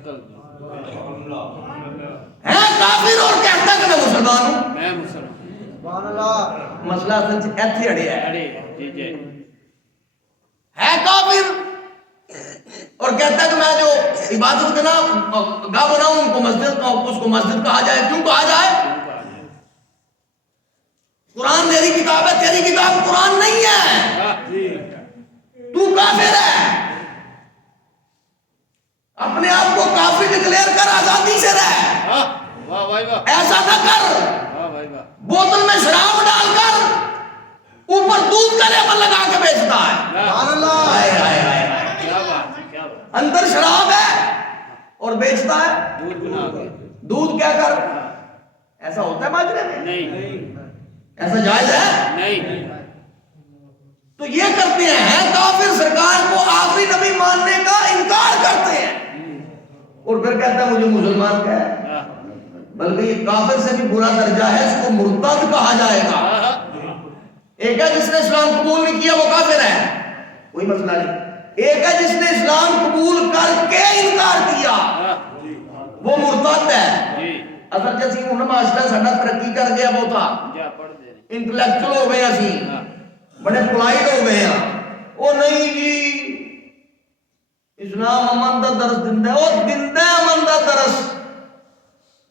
ہے کافر اور کہتا کہ میں مسلمان ہوں. میں مسلمان. سبحان اللہ. مسئلہ اصل ایتھے اڑیا ہے. جی جی ہے کافر اور کہتا ہے کہ میں جو عبادت کا نام گاہ بناؤں ان کو مسجد کہا جائے. کیوں کہا جائے؟ قرآن میری کتاب ہے، تیری کتاب قرآن نہیں ہے. تو کافر ہے. اپنے آپ کو کافر ڈکلیئر کر، آزادی سے رہ. واہ واہ واہ ایسا نہ کر واہ بھائی واہ. بوتل میں شراب ڈال کر اوپر دودھ کا لیبل لگا کے بیچتا ہے. سبحان اللہ. ہائے ہائے ہائے. کیا بات ہے، کیا بات. اندر شراب ہے اور بیچتا ہے دودھ بنا کے. دودھ. کیا کر ایسا ہوتا ہے معاشرے میں؟ نہیں ایسا جائز ہے؟ نہیں. تو یہ کرتے ہیں کافر سرکار کو آخری نبی ماننے کا انکار کرتے ہیں اور پھر کہتا ہے مجھے مسلمان کہہ. بلکہ یہ کافر سے بھی برا درجہ ہے، اس کو مرتد کہا جائے گا. ایک ہے جس نے اسلام قبول نہیں کیا وہ کافر ہے، کوئی مسئلہ نہیں. ایک ہے جس نے اسلام قبول کر کے انکار کیا وہ مرتد ہے. اصل جیسی انہوں معاشرہ ساڈا ترقی کر گیا بہتا انٹلیکچل ہو گئے، اسی بڑے پلائٹ ہو گئے ہیں. وہ نہیں جی اسلام امن کا درس دیندا ہے. وہ دیندا ہے امن کا درس.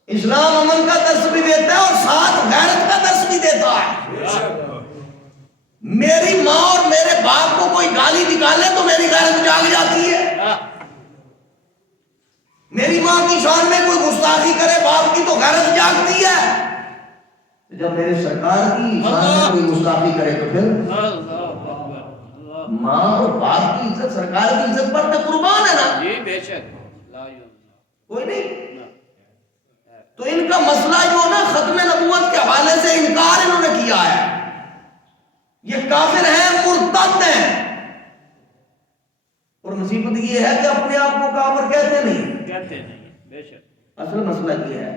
اسلام امن کا درس بھی دیتا ہے اور ساتھ غیرت کا درس بھی دیتا ہے. میری ماں اور میرے باپ کو کوئی گالی نکالے تو میری غیرت جاگ جاتی ہے. میری ماں کی شان میں کوئی گستاخی کرے باپ کی تو غیرت جاگتی ہے. جب میرے سرکار کی شان میں کوئی گستاخی کرے تو پھر ماں اور باپ کی عزت سرکار کی عزت پر تو قربان ہے نا. جی بے شک. کوئی نہیں. تو ان کا مسئلہ جو نا ختم نبوت کے حوالے سے انکار انہوں نے کیا ہے. یہ کافر ہیں، مرتد ہیں. اور مصیبت یہ ہے کہ اپنے آپ کو کافر کہتے نہیں. بے شک. اصل مسئلہ یہ ہے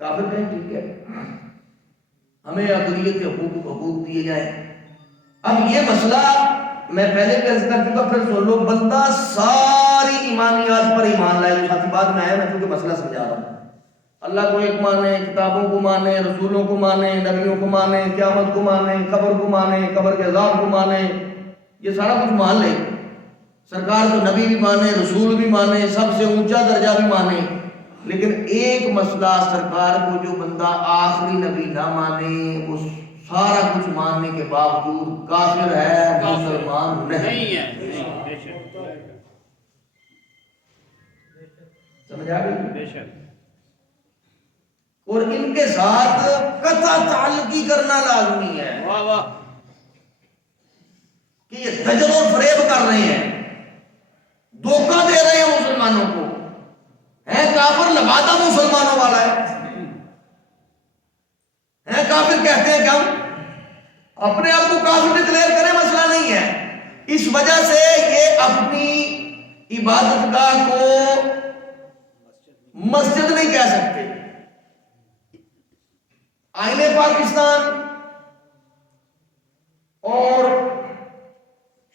کافر کہیں ٹھیک ہے ہمیں اقلیت کے حقوق دیے جائیں. اب یہ مسئلہ میں پہلے بھی عرض کر چکا، پھر سن لو. بندہ ساری ایمانیات پر ایمان لائے. جو ساتھی بات میں آیا میں چونکہ مسئلہ سمجھا رہا ہوں. اللہ کو ایک مانے، کتابوں کو مانے، رسولوں کو مانے، نبیوں کو مانے، قیامت کو مانے، قبر کو مانے، قبر کے عذاب کو مانے. یہ سارا کچھ مان لے. سرکار کو نبی بھی مانے، رسول بھی مانے، سب سے اونچا درجہ بھی مانے. لیکن ایک مسئلہ سرکار کو جو بندہ آخری نبی نہ مانے وہ سارا کچھ ماننے کے باوجود کافر ہے، مسلمان نہیں ہے. بے شک. سمجھ آ گئی؟ بے شک. اور ان کے ساتھ قطع تعلقی کرنا لازمی ہے واہ واہ. کہ یہ دجل اور فریب کر رہے ہیں، دھوکہ دے رہے ہیں مسلمانوں کو. ہے کافر لبادہ مسلمانوں والا ہے کافر کہتے ہیں کہ ہم اپنے آپ کو کافر ڈکلیئر کریں، مسئلہ نہیں ہے. اس وجہ سے یہ اپنی عبادت گاہ کو مسجد نہیں کہہ سکتے. آئین پاکستان اور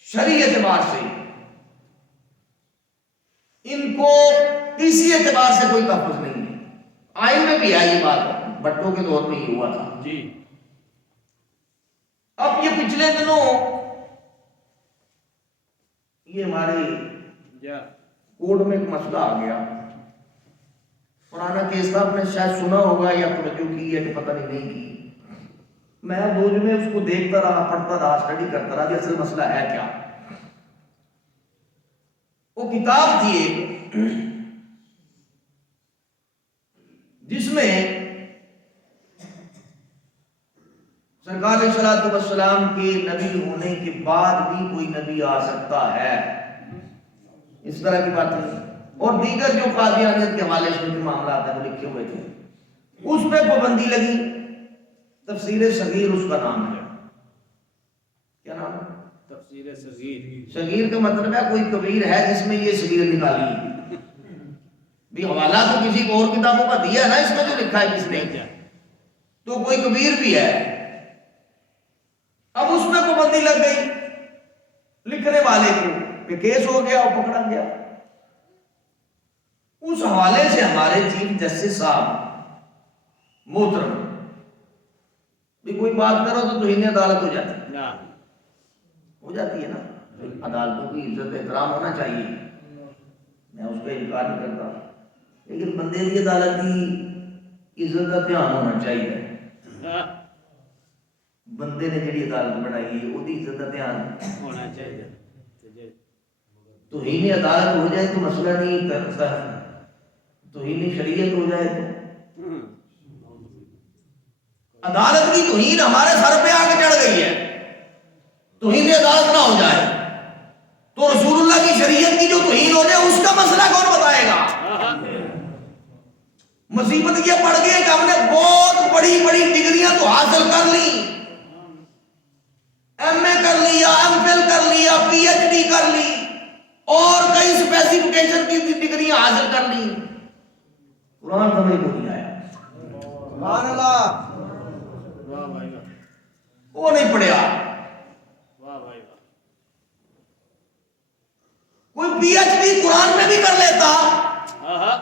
شرعی اعتبار سے ان کو کسی اعتبار سے کوئی تحفظ نہیں ہے. آئین میں بھی ہے یہ بات، بٹوں کے دور میں یہ ہوا تھا. جی. اب یہ پچھلے دنوں یہ ہمارے کورٹ میں ایک مسئلہ آ گیا. پرانا کیس تھا، آپ نے شاید سنا ہوگا یا توجہ کی ہے کہ پتہ نہیں کی. میں روز میں اس کو دیکھتا رہا، پڑھتا رہا، اسٹڈی کرتا رہا کہ اصل مسئلہ ہے کیا. وہ کتاب تھی جس میں سرکار علیہ الصلوۃ والسلام کے نبی ہونے کے بعد بھی کوئی نبی آ سکتا ہے، اس طرح کی باتیں اور دیگر جو قادیانیت کے حوالے سے جو معاملات ہیں وہ لکھے ہوئے تھے. اس پہ پابندی لگی. تفسیر صغیر اس کا نام ہے. کیا نام ہے؟ تفسیر صغیر. صغیر کا مطلب ہے کوئی کبیر ہے جس میں یہ صغیر نکالی ہے. بھی حوالہ تو کسی کو اور کتابوں کا دیا ہے نا، اس میں جو لکھا ہے کس نے، تو کوئی کبیر بھی ہے. اب اس میں پابندی لگ گئی لکھنے والے کو کہ کیس ہو گیا اور پکڑا گیا. اس حوالے سے ہمارے چیف جسٹس صاحب محترم بھی کوئی بات کرو تو توہین عدالت ہو جاتی ہے، نہ ہو جاتی ہے نا. عدالتوں کی عزت احترام ہونا چاہیے، میں اس کا انکار نہیں کرتا، لیکن بندے کی عدالت کی عزت کا دھیان ہونا چاہیے. ہاں، بندے نے جڑی عدالت بنائی ہے وہ عزت کا دھیان ہونا چاہیے. توہین عدالت ہو جائے تو مسئلہ نہیں کرتا، توہین شریعت ہو جائے تو عدالت کی توہین ہمارے سر پہ آ کے چڑھ گئی ہے، توہین عدالت نہ ہو جائے تو رسول اللہ کی شریعت کی جو توہین ہو جائے اس کا مسئلہ کون بتائے گا؟ مصیبت یہ پڑ گئی کہ ہم نے بہت بڑی بڑی ڈگریاں تو حاصل کر لی، ایم اے کر لیا، ایم فل کر لیا، پی ایچ ڈی کر لی اور کئی اسپیسیفکیشن کی ڈگریاں حاصل کر لی، قرآن سمجھ کو نہیں آیا، سبحان اللہ، واہ بھائی واہ، وہ نہیں پڑھیا. واہ بھائی واہ. کوئی پی ایچ ڈی قرآن میں بھی کر لیتا، ہاں،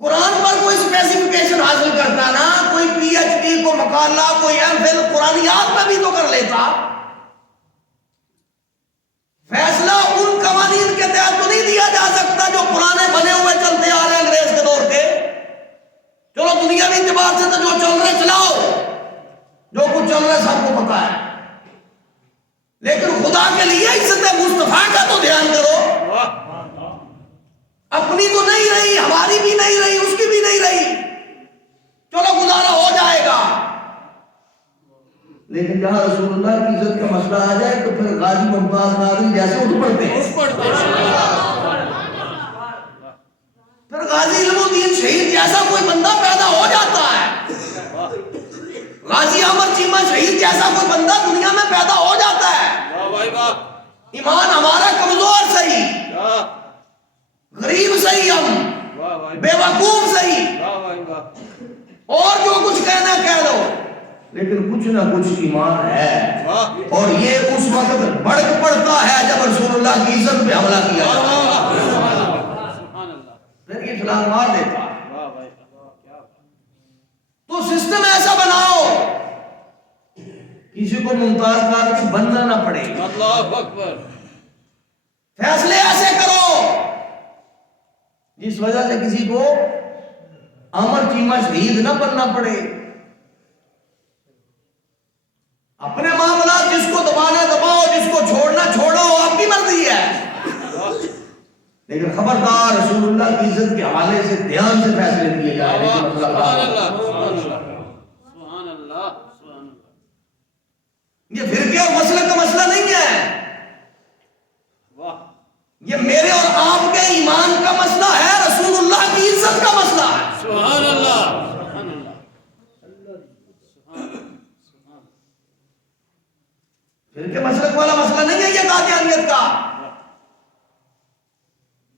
قرآن پر کوئی اسپیسیفکیشن حاصل کرتا نا، کوئی پی ایچ ڈی کو مقالہ، کوئی ایم فل قرآنیات میں بھی تو کر لیتا. فیصلہ ان قوانین کے تحت تو نہیں دیا جا سکتا جو پرانے بنے ہوئے چلتے آ رہے ہیں انگریز کے دور کے. چلو دنیاوی اعتبار سے تو جو چل رہے چلاؤ، جو کچھ چل رہا ہے سب کو پتا ہے، لیکن خدا کے لیے عزت مصطفیٰ کا تو دھیان کرو. اپنی تو نہیں رہی، ہماری بھی نہیں رہی، اس کی بھی نہیں رہی، چلو گزارا ہو جائے گا. لیکن جہاں رسول اللہ کی عزت کا مسئلہ آ جائے تو پھر غازی ممتاز قادری جیسے اٹھ پڑتے ہیں. پھر غازی علم الدین شہید جیسا کوئی بندہ پیدا ہو جاتا ہے، غازی احمد چیمہ شہید جیسا کوئی بندہ دنیا میں پیدا ہو جاتا ہے. واہ بھائی واہ. ایمان ہمارا کمزور صحیح، واہ غریب صحیح، ہم واہ بھائی بے وقوف صحیح، واہ بھائی واہ. اور جو کچھ کہنا کہہ لو، لیکن کچھ نہ کچھ ایمان ہے. واہ اور یہ اس وقت بڑک پڑتا ہے جب رسول اللہ کی عزت پہ حملہ کیا جاتا ہے، سبحان اللہ. پھر یہ چھلانگ مار دیتا ہے. واہ بھائی واہ. کیا بات. تو سسٹم ایسا بناؤ کسی کو ممتاز قادری بننا نہ پڑے، اللہ اکبر. فیصلے ایسے کرو جس وجہ سے کسی کو احمد چیمہ شہید نہ بننا پڑے. اپنے معاملات جس کو دبانا دباؤ، جس کو چھوڑنا چھوڑو، آپ کی مرضی ہے، لیکن خبردار رسول اللہ کی عزت کے حوالے سے دھیان سے فیصلے دیے جائیں. لیکن مسئلہ سبحان کہاں؟ اللہ سبحان اللہ سبحان اللہ سبحان اللہ. یہ فرقے اور مسلک کا مسئلہ نہیں ہے، واہ یہ میرے اور آپ کے ایمان کا مسئلہ ہے، رسول اللہ کی عزت کا مسئلہ ہے. سبحان اللہ سبحان اللہ سبحان. فرقے مسلک والا مسئلہ نہیں ہے یہ قادیانیت کا.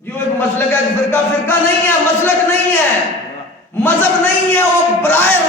جو ایک مسلک ہے، فرقہ فرقہ نہیں ہے، مسلک نہیں ہے، مذہب نہیں ہے، وہ براہ